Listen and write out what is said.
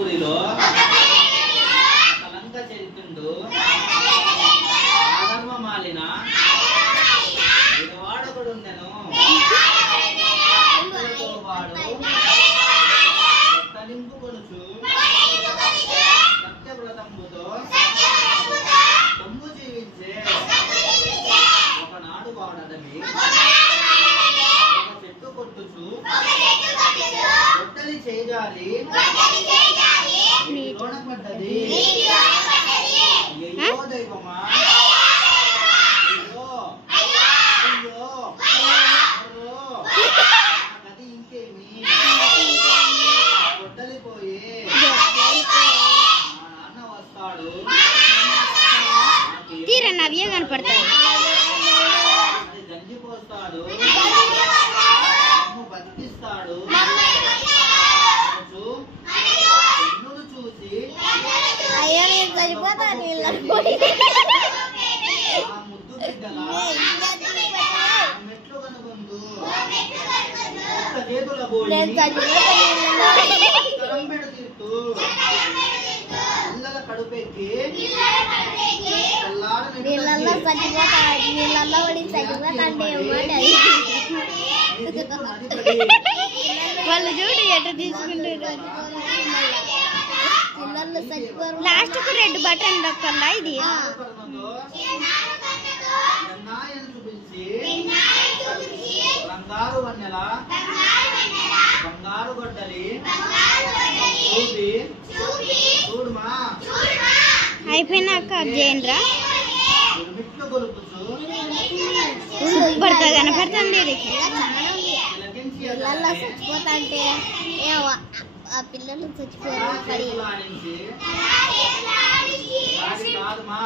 ఊరిలో కలంక చరిత్రుడు ఆధర్మమాలిన వాడొకడుండెను. వాడు నింపుకొనుచు సత్యవ్రతంబుతో కొమ్ము జీవించే ఒకనాడు వాడదవి ఒక చెట్టు కొట్టుచు రొట్టెలి చేయాలి లోన పడ్డది. అయ్యో దైవమా, అయ్యో అయ్యో అది ఇంకేమి కొట్టలిపోయి మా నాన్న వస్తాడు, నవ్య కనపడతాయి, అది గంజి పోస్తాడు, బతికిస్తాడు. పెన్నులు చూసి ఆ ముద్దు బిడ్డల మెట్లు కనుగొందు చేతుల పోయి కరంబెడు తీర్తూ పిల్లల కడుపెక్కి నీళ్ళల్లో పడి చచ్చిపోతాంటే వాళ్ళు చూడు ఎట్లా తీసుకుంటారు. లాస్ట్ కు రెడ్ బటన్ దొక్కల్లా ఇది బంగారు వన్నెల బంగారు గొడ్డలి చూడుమా అయిపోయినాక చేయండిరా. మిట్లు గొలుపుచు సూపర్ గా కనపడుతుంది. పిల్లల్లో చచ్చిపోతా అంటే ఆ పిల్లలు చచ్చిపోయారు. కాదుమా